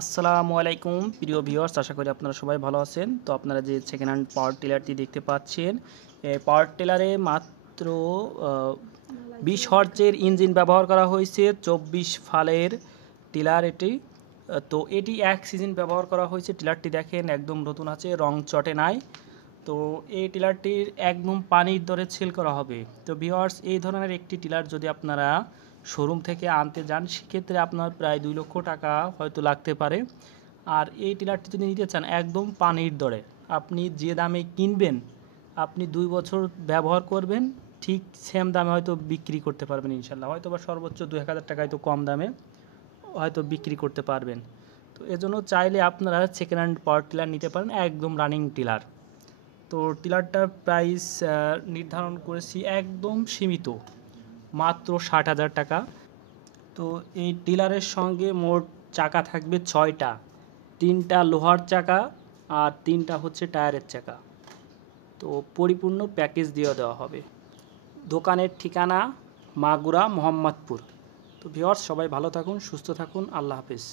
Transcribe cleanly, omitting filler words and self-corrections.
আসসালামু আলাইকুম প্রিয় ভিউয়ার্স, আশা করি আপনারা সবাই ভালো আছেন। তো আপনারা যে সেকেন্ড হ্যান্ড পাওয়ার টিলারটি দেখতে পাচ্ছেন, এই পাওয়ার টিলারে মাত্র 20 হর্জের ইঞ্জিন ব্যবহার করা হয়েছে। 24 ফালের টিলার এটি। তো এটি এক সিজন ব্যবহার করা হয়েছে। টিলারটি দেখেন একদম নতুন আছে, রং চটে নাই। তো এই টিলারটির একদম পানির দরে সেল করা হবে। তো ভিউয়ার্স, এই ধরনের একটি টিলার যদি আপনারা শোরুম থেকে আনতে যান, সেক্ষেত্রে আপনার প্রায় 2 লক্ষ টাকা হয়তো লাগতে পারে। আর এই টিলারটি যদি নিতে চান একদম পানির দরে, আপনি যে দামে কিনবেন আপনি 2 বছর ব্যবহার করবেন, ঠিক সেম দামে হয়তো বিক্রি করতে পারবেন ইনশাল্লাহ। হয়তো বা সর্বোচ্চ 2-1000 টাকায় তো কম দামে হয়তো বিক্রি করতে পারবেন। তো এজন্য চাইলে আপনারা সেকেন্ড হ্যান্ড পাওয়ার টিলার নিতে পারেন, একদম রানিং টিলার। তো টিলারটার প্রাইস নির্ধারণ করেছি একদম সীমিত, মাত্র 60,000 টাকা। তো এই টিলারের সঙ্গে মোট চাকা থাকবে 6টা, 3টা লোহার চাকা আর 3টা হচ্ছে টায়ারের চাকা। তো পরিপূর্ণ প্যাকেজ দিয়ে দেওয়া হবে। দোকানের ঠিকানা মাগুরা, মোহাম্মদপুর। তো ভিউয়ার্স, সবাই ভালো থাকুন, সুস্থ থাকুন, আল্লাহ হাফেজ।